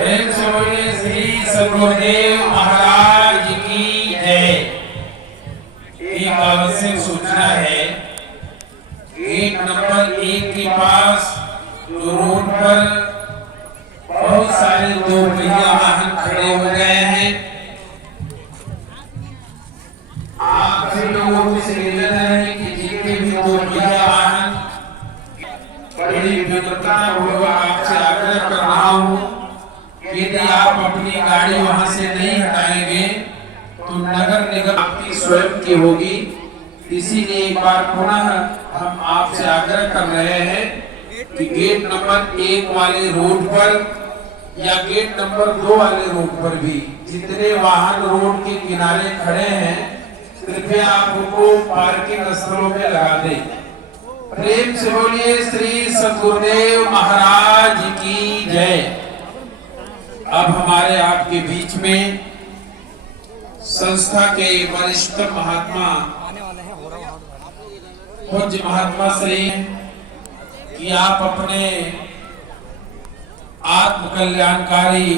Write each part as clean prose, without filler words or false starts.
प्रेम से बोलिए श्री सद्गुरुदेव महाराज की जय। एक आवश्यक सूचना है, गेट नंबर 1 के पास जो रोड पर बहुत सारे दो पहिया वाहन खड़े हो गए हैं, आप सभी लोगों से निवेदन है कि जितने भी दो पहिया वाहन, बड़ी विनम्रता पूर्वक आपसे आग्रह कर रहा हूँ, यदि आप अपनी गाड़ी वहां से नहीं हटाएंगे तो नगर निगम आपकी स्वयं की होगी। इसीलिए एक बार पुनः हम आपसे आग्रह कर रहे हैं कि गेट नंबर 1 वाले रोड पर या गेट नंबर 2 वाले रोड पर भी जितने वाहन रोड के किनारे खड़े हैं, कृपया आप उनको पार्किंग स्थलों में लगा दें। प्रेम से बोलिए श्री सद्गुरुदेव महाराज की जय। अब हमारे आपके बीच में संस्था के वरिष्ठ महात्मा पूज्य महात्मा श्री कि आप अपने आत्म कल्याणकारी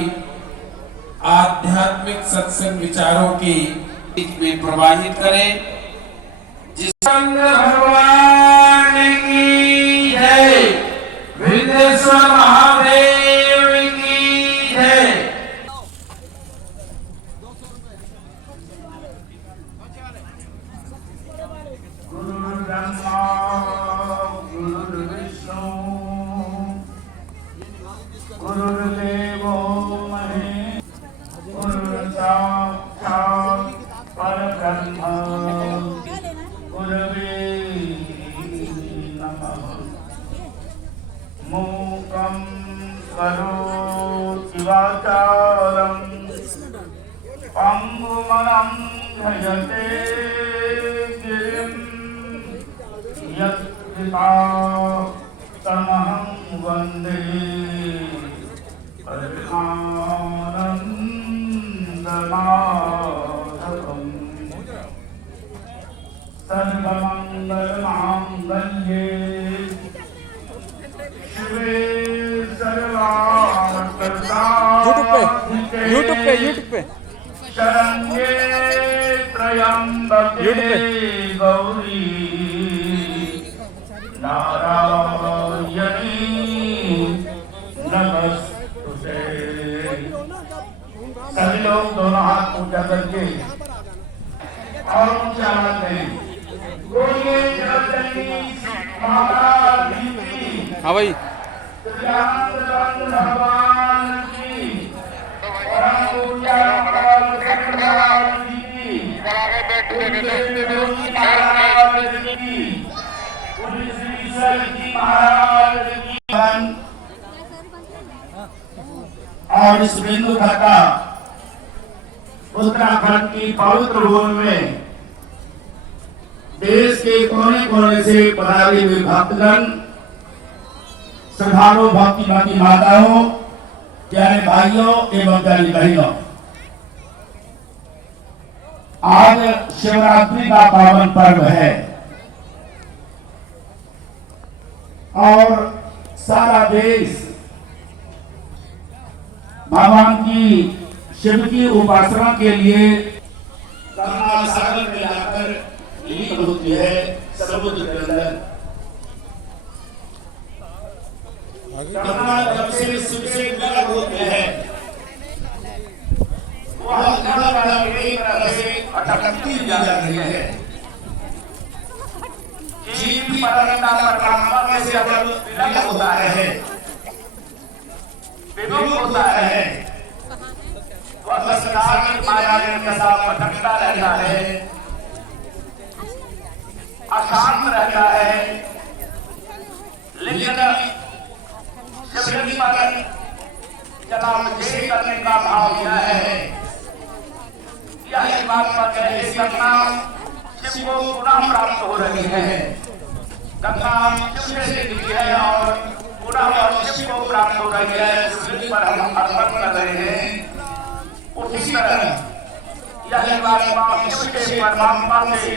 आध्यात्मिक सत्संग विचारों की बीच में प्रवाहित करें। भगवान की जय, विंध्येश्वर महादेव की जय। गुरु ब्रह्मा गुरु विष्णु गुरुदेवो महेश्वरः, गुरु साक्षात् परब्रह्म गुरवे नमः। मूकं करोति वाचालं पंगुमनं भजते गिरिं, यत्कृपा तमहं वन्दे परमानन्दमाधवम्। सर्वमंगलमांगल्ये शिवे सर्वार्थसाधिके यूट्यूब पे शरण्ये त्र्यंबके गौरी नारायणी नमस्तुते। सभी लोग दोनों हाथ ऊंचा करके और ऊंचा आवाज में बोलिए जगदम्बी माता की, हाँ भाई, भगवान की, परम पूज्य महाराज की, महाराज की, श्री जी महाराज की। और इस बिंदु घाटा उत्तराखंड की पवित्र भूमि में देश के कोने कोने से पधारे हुए भक्तगण, श्रद्धालु भक्तिमती माताओं, प्यारे भाइयों एवं प्यारी बहनों, आज शिवरात्रि का पावन पर्व है और सारा देश भगवान की शिव की उपासना के लिए गंगा सागर में जाकर लीन होती है। समुद्र के अंदर गंगा जब से शिव से अलग होते हैं, वह एक तरह से अटकती जा रही है। जीव की परंपरा परमात्मा से अलग होता है, विमुख होता है, वह संसार की माया में सदा भटकता रहता है, अशांत रहता है। लेकिन शिवलिंग पर जलाभिषेक करने का भाव यह है, यह बात पर करना शिव को पुनः प्राप्त हो रही है। गंगा शिव से निकली है और पुनः शिव को प्राप्त हो रही है। शिवलिंग पर हम अर्पण कर रहे हैं। उसी तरह यह बात शिव के परमात्मा से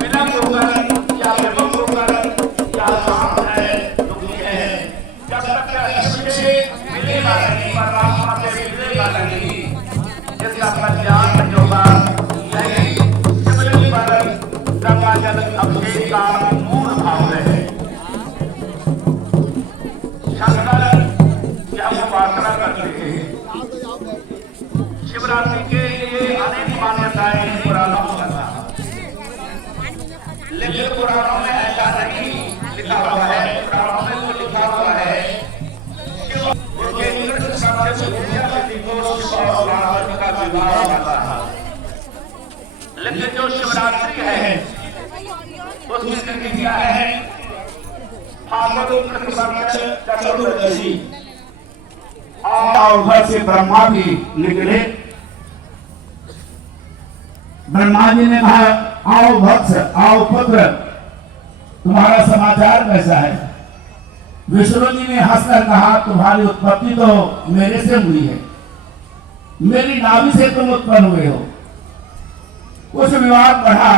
विलंब होकर या विभक्त होकर या शांत है, दुखी है, जब तक शिव से लगी जिसका कल्याण होगा यही शिवलिंग पर गंगाजल अभिषेक का मूल भाव है। शंकर की हम उपासना करते हैं। शिवरात्रि के लिए अनेक मान्यताएं पुराणों में था, लेकिन पुराणों में ऐसा नहीं लिखा हुआ है। पुराणों में तो लिखा हुआ है लेकिन जो शिवरात्रि है उसमें लिखा है चतुर्दशी और उधर से ब्रह्मा भी निकले। ब्रह्मा जी ने कहा आओ भक्त आओ पुत्र, तुम्हारा समाचार कैसा है? विष्णु जी ने हंसकर कहा तुम्हारी उत्पत्ति तो मेरे से हुई है, मेरी नाभि से तुम उत्पन्न हुए हो। कुछ विवाद बढ़ा,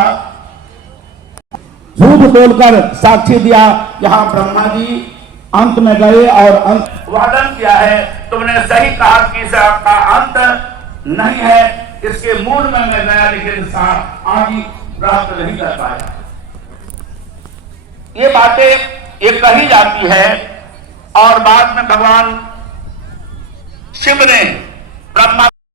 झूठ बोलकर साक्षी दिया। यहाँ ब्रह्मा जी अंत में गए और अंत वादन किया है तुमने सही कहा कि इसका अंत नहीं है, इसके मूल में मैं गया लेकिन आगे प्राप्त नहीं कर पाया। ये बातें ये कही जाती है और बाद में भगवान शिव ने ब्रह्मा